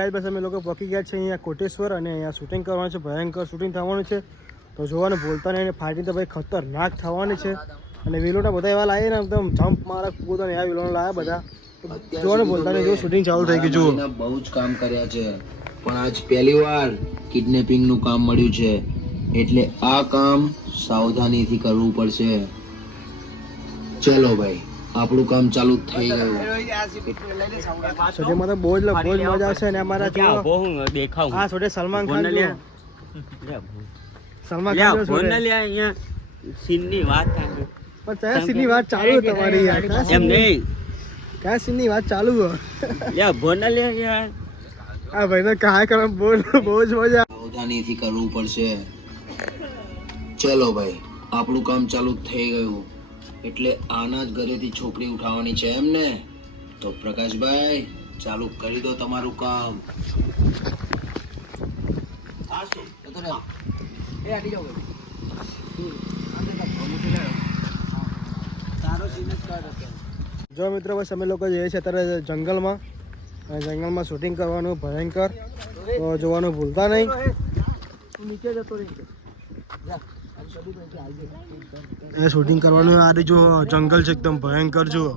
Guys બસ અમે લોકો પહોંચી ગયા છે અહીંયા કોટેશ્વર અને અહીંયા શૂટિંગ કરવાનું છે, ભયંકર શૂટિંગ થવાનું છે. તો જોવાનું ભૂલતા નહીં. ફાઇટિંગ તો ભાઈ ખતરનાક થવાની છે. અને વિલોના બધા એવા લાવીએ ને એકદમ જમ્પ મારા કૂદો ને એવા વિલોના લાવ્યા બધા. જોવાનું ભૂલતા નહીં. જો શૂટિંગ ચાલુ થઈ ગયું. જુઓ બહુ જ કામ કર્યા છે, પણ આજ પહેલી વાર કિડનેપિંગ નું કામ મળ્યું છે, એટલે આ કામ સાવધાનીથી કરવું પડશે. ચલો ભાઈ, આપણું કામ ચાલુ થઈ ગયું. શૂટિંગમાં તો બહુ જ મજા આવશે. અને અમારા દેખાવ હા છોટે સલમાન ખાન સલમાન ખાન સીનની વાત પણ કયા સીનની વાત ચાલુ તમારી યાર? એમ નહીં, કયા સીનની વાત ચાલુ હો? યા ભોના લે યાર. આ ભાઈ ને કાય કરે બહુ જ મજા. સાવધાનીથી કરવું પડશે. ચલો ભાઈ, આપણું કામ ચાલુ થઈ ગયું, એટલે આના જ ઘરેથી છોકરી ઉઠાવવાની છે એમ ને? તો પ્રકાશભાઈ ચાલુ કરી દો તમારું કામ. જો મિત્રો બસ અમે લોકો જઈએ છીએ અત્યારે જંગલમાં. અને જંગલમાં શૂટિંગ કરવાનું ભયંકર. તો જોવાનું ભૂલતા નહીં. એ શૂટિંગ કરવાનું આ જો જંગલ છે એકદમ ભયંકર. જુઓ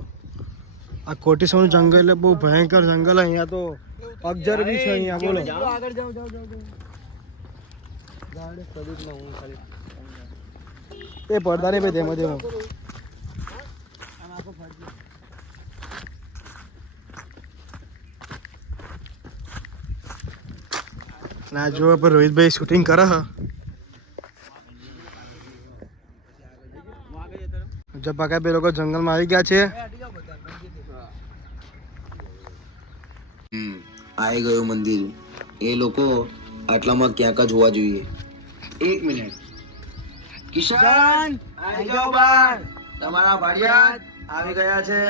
આ કોટેશ્વરનું જંગલ એટલે બહુ ભયંકર જંગલ. અહીંયા તો અગજર બી છે અહીંયા. બોલો એ પડદા નહીં ભાઈ તેમાં તેમાં. ના જો પર રોહિતભાઈ શૂટિંગ કરે હ. જબ્બા બે લોકો જંગલમાં આવી ગયા છે. આવી ગયું મંદિર. એ લોકો આટલામાં ક્યાંક જ હોવા જોઈએ. એક મિનિટ કિશન, આવી જાઓ બહાર. તમારા ભાડિયા આવી ગયા છે.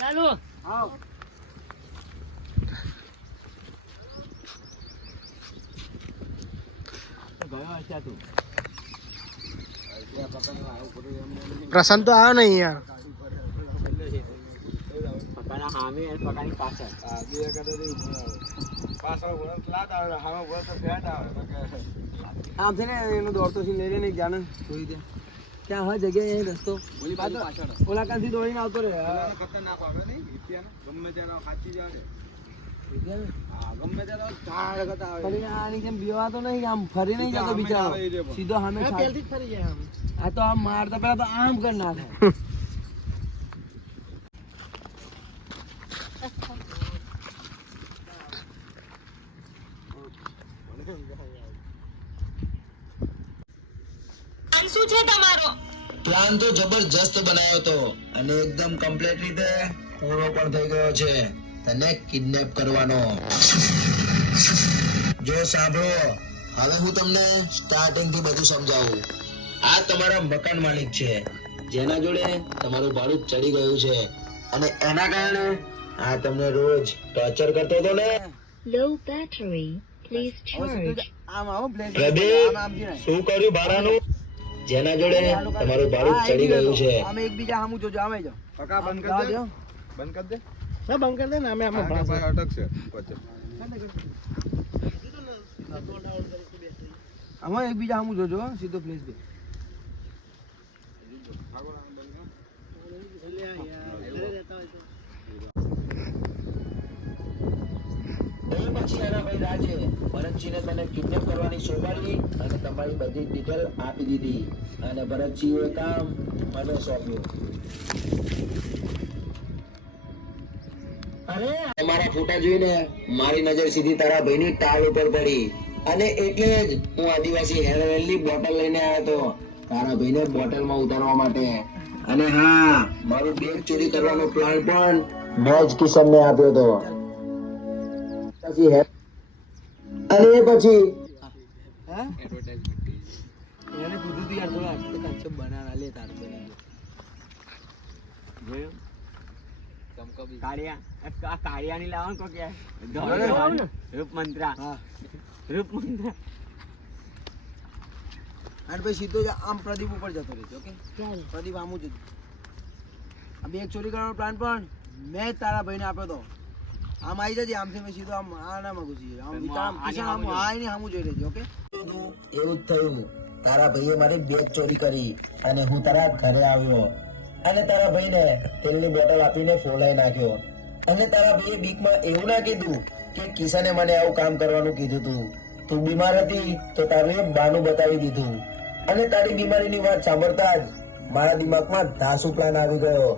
ચાલો આવ. પ્રશાંત તો આવ્યો નહીં યાર. આમથી ને એનું દોડતો લઈ લઈને જ્ઞાન જોઈ દે ક્યાં હોય જગ્યાએ રસ્તો ઓલા કાંથી દોડીને આવતો રે. ખતરનાક આવે નહીં ગમે ત્યારે સાચી જાય. આમ ફરી નહીં જતો બિચારો, સીધો સામે ફરી જાય. આ તો આમ મારતા પેલા તો આમ કરી નાખે. શું છે તમારો પ્લાન? તો જબરજસ્ત બનાવ્યો તો અને એકદમ કમ્પ્લીટ રીતે પૂરો પણ થઈ ગયો છે. તને કિડનેપ કરવાનો. જો સાંભળો, હવે હું તમને સ્ટાર્ટિંગ થી બધું સમજાવું. આ તમારા મકાન માલિક છે, જેના જોડે તમારું ભાડું ચડી ગયું છે, અને એના કારણે આ તમને રોજ ટોર્ચર કરતો હતો ને. low battery please charge. શું કર્યું ભાડાનું? જેના જોડે તમારું ભાડું ચડી ગયું છે. અમે એકબીજા સામું જોજો. આમે જાઓ કાકા. બંધ કરી દે, બંધ કરી દે. ના બંધ કરી દે ને. અમે અટકશે. અમે એકબીજા સામું જોજો સીધો પ્લેસ બે. પછી એના ભાઈ રાજે ભરતજીને તને કિડનેપ કરવાની સોંપાડી અને તમારી બધી ડિટેલ આપી દીધી, અને ભરતજીએ કામ મને સોંપ્યું. અરે તમારા ફોટા જોઈને મારી નજર સીધી તારા ભાઈની ટાળ ઉપર પડી, અને એટલે જ હું આદિવાસી હેર ઓઇલની બોટલ લઈને આવ્યો હતો તારા ભાઈને બોટલમાં ઉતારવા માટે. અને હા, મારું બેગ ચોરી કરવાનો પ્લાન પણ મેં જ કિશનને આપ્યો હતો. અને પછી એને કીધું તું યાર થોડા કંચપ બનાના લે તાર બની ગયો. કાળિયા કાળિયાની લાવવાનું કો કે રૂપ મંત્રા. હા રૂપ મંત્રા. અને પછી સીધો જ આમ પ્રદીપ ઉપર જતો રહેજો. ઓકે, ચાલ પ્રદીપ આમ જ આ બેગ ચોરી કરવાનો પ્લાન પણ મેં જ તારા ભાઈને આપ્યો તો. આમ આવી જજે, આમથી મેં સીધો આમ આનામાં ઘૂસી જાય. આમ વિચાર કિશન આમ આવીને સામું જોઈ લેજે. ઓકે, એવું જ થયું. તારા ભાઈએ મારી બેગ ચોરી કરી અને હું તારા ઘરે આવ્યો અને તારા ભાઈને તેલની બોટલ આપીને ફોલાઈ નાખ્યો. અને તારા ભાઈએ બીકમાં એવું ના કીધું કે કિશને મને આવું કામ કરવાનું કીધું તું. તું બીમાર હતી તો તારું એક બહાનું બતાવી દીધું અને તારી બીમારીની વાત સાંભળતા જ મારા દિમાગમાં ધાસુ પ્લાન આવી ગયો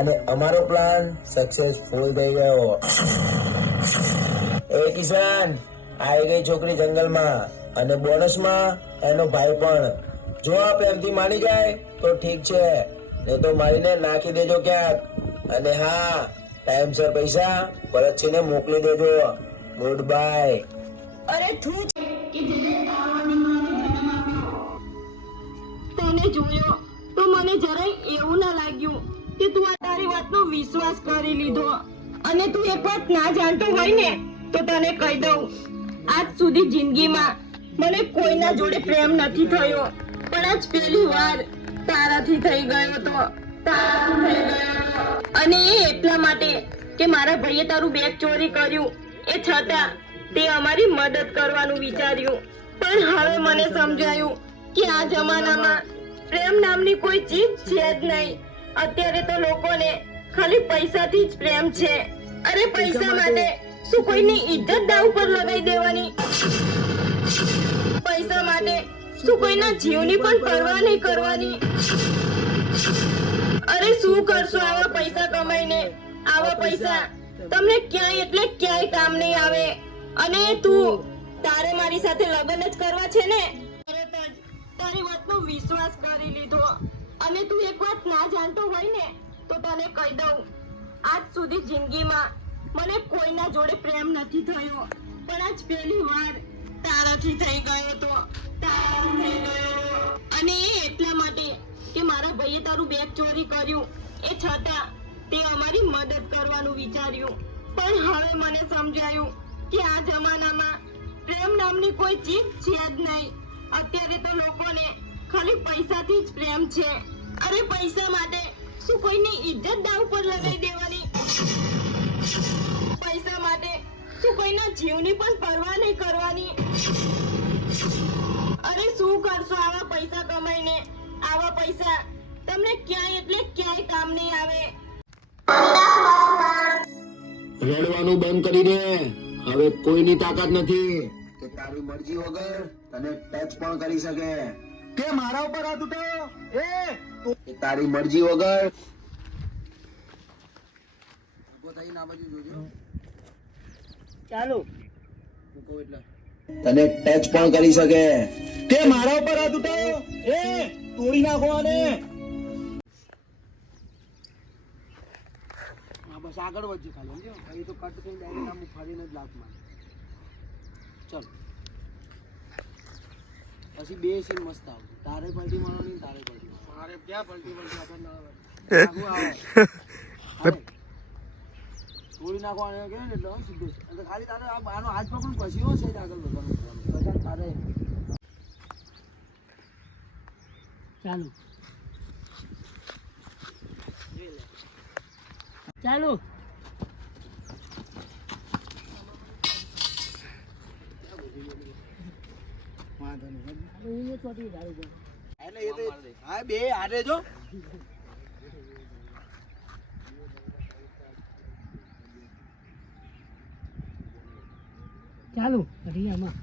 અને અમારો પ્લાન સક્સેસફુલ થઈ ગયો. એ કિશન, આવી ગઈ છોકરી જંગલમાં અને બોનસમાં એનો ભાઈ પણ. જો આ પ્રેમથી માની જાય તો ઠીક છે, નહીં તો મારીને નાખી દેજો ક્યાંક. અને હા, ટાઈમસર પૈસા ભરતસિંહને મોકલી દેજો. Good bye. અરે તું કે જેને તારવાની મને જન્મ આપ્યો તને જોયો તો મને જરાય એવું ના લાગ્યું કે તું આ તારી વાતનો વિશ્વાસ કરી લીધો. અને તું એક વાત ના જાણતો હોય ને તો તને કહી દઉં, આજ સુધી જિંદગીમાં મને કોઈના જોડે પ્રેમ નથી થયો, પણ આજ પહેલી વાર તારાથી થઈ ગયો તો. અને એ એટલા માટે કે મારા ભાઈએ તારું બેગ ચોરી કર્યું, એ છતાં તે અમારી મદદ કરવાનું વિચાર્યું. પણ હવે મને સમજાયું કે આ જમાનામાં પ્રેમ નામની કોઈ ચીજ છે જ નહીં. અત્યારે તો લોકોને ખાલી પૈસાથી જ પ્રેમ છે. અરે પૈસા માટે શું કોઈની ઇજ્જત દાવ પર લગાવી દેવાની? પૈસા માટે શું કોઈના જીવની પણ પરવા નહીં કરવાની? અરે શું કરશો આવા પૈસા કમાઈને? આવા પૈસા તમને ક્યાંય એટલે ક્યાંય કામ નહીં આવે. અને તું તારે મારી સાથે લગ્ન જ કરવા છે ને? તરત જ તારી વાતનો વિશ્વાસ કરી લીધો. અને તું એક વાત ના જાણતો હોય ને તો તને કહી દઉં, આજ સુધી જિંદગીમાં મને કોઈના જોડે પ્રેમ નથી થયો, પણ આજ પહેલી વાર તારાથી થઈ ગયો તો. અને એ એટલા માટે કે મારા ભાઈએ તારું બેગ ચોરી કર્યું, એ છતાં તે અમારી મદદ કરવાનું વિચાર્યું. પણ હવે મને સમજાયું કે આ જમાનામાં પ્રેમ નામની કોઈ ચીજ છે જ નહીં. અત્યારે તો લોકોને ખાલી પૈસાથી જ પ્રેમ છે. અરે પૈસા માટે શું કોઈની ઇજ્જત દાવ પર લગાવી દેવાની? પૈસા માટે શું કોઈના જીવની પણ પરવા નહીં કરવાની? અરે શું કરશો આવા પૈસા કમાઈને? આવા પૈસા તમને ક્યાંય એટલે ક્યાંય કામ નહીં આવે. રડવાનું બંધ કરી દે. હવે કોઈની તાકાત નથી કે તારી મરજી વગર તને ટચ પણ કરી શકે. કે મારા ઉપર હાથ ઉઠાવો. કે તારી મરજી વગર ઉભો થઈને આ બાજુ જોજો. ચાલો હું કહું એટલે તને ટચ પણ કરી શકે. કે મારા ઉપર હાથ ઉઠાવો. તોડી નાખો આને. હા બસ આગળ વધજો ખાલી, સમજો? એ તો કટ થઈને ડાયરેક્ટ આમ ફરીને જ લાત મારે. ચલ પછી બે સીન મસ્ત આવશે. તારે પલટી મારવાની, તારે પલટી મારવાની. મારે ક્યાં પલટી આપણે ના આવે. તોડી નાખવાનું કે ને એટલે સીધું એટલે ખાલી તારે આનો હાથ પકડું પછી હો છે આગળ વધવાનું. તારે ચાલો ચાલો વાંધો નહીં. એ ચોટી જાય છે. એટલે એ તો હા બે હારે જો. ચાલો રિયામાં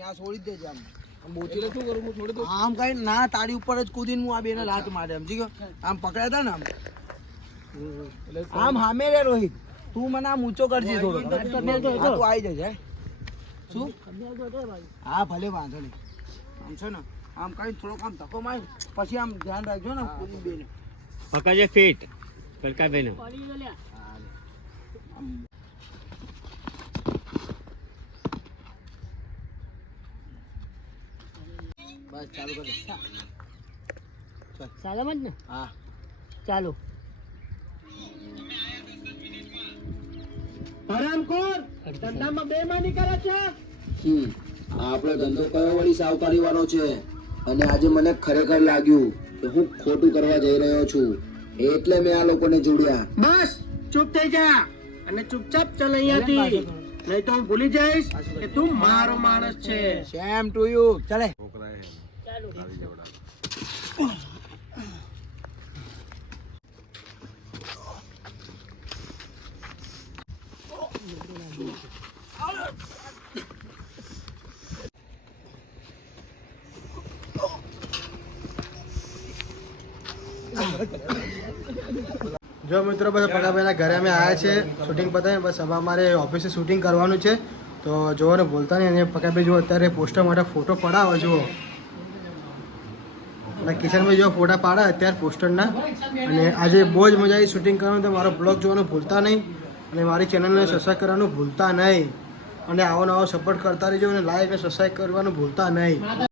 આ છોડી જ દેજે. આમ બોચીને શું કરું હું? છોડી દઉં આમ કઈ ના, તારી ઉપર જ કૂદીને હું આ બેને લાત મારે. સમજી ગયો? આમ પકડ્યા હતા ને આમ આમ હામે રે રોહિત, તું મને આમ ઊંચો કરજે થોડો. હા તું આવી જજે. શું? હા ભલે વાંધો નહીં. આમ છે ને આમ કઈ થોડોક આમ ધક્કો માર પછી આમ ધ્યાન રાખજો ને કૂદી બેને. પકડજે ફીટ કલકાભાઈ પડી ગયો લ્યા. બસ ચાલુ કરી દે. સલામત ને? હા ચાલો હરામખોર, ધંધામાં બેમાની કરે છે. આપણો ધંધો કયો વળી સાવકારી વાળો છે અને આજે મને ખરેખર લાગ્યું કે હું ખોટું કરવા જઈ રહ્યો છું એટલે મેં આ લોકોને જોડ્યા. બસ ચૂપ થઈ જા અને ચૂપચાપ ચાલ અહીંયાથી, નહીં તો હું ભૂલી જઈશ કે તું મારો માણસ છે. Same to you. ચાલે. જો મિત્રો બસ પકાભાઈના ઘરે અમે આવ્યા છે શૂટિંગ પતાવીને. બસ હવે અમારે ઓફિસે શૂટિંગ કરવાનું છે તો જોવાને ભૂલતા નહીં. અને પકાભાઈ જો અત્યારે પોસ્ટર માટે ફોટો પડાવે જુઓ, અને કિશનભાઈ જો ફોટા પાડે અત્યારે પોસ્ટરના. અને આજે બહુ જ મજા આવી શૂટિંગ કરવાનું. તો મારો બ્લોગ જોવાનું ભૂલતા નહીં અને મારી ચેનલને સબસ્ક્રાઈબ કરવાનું ભૂલતા નહીં. અને આવો નવો સપોર્ટ કરતા રહેજો અને લાઈક અને સબસ્ક્રાઈબ કરવાનું ભૂલતા નહીં.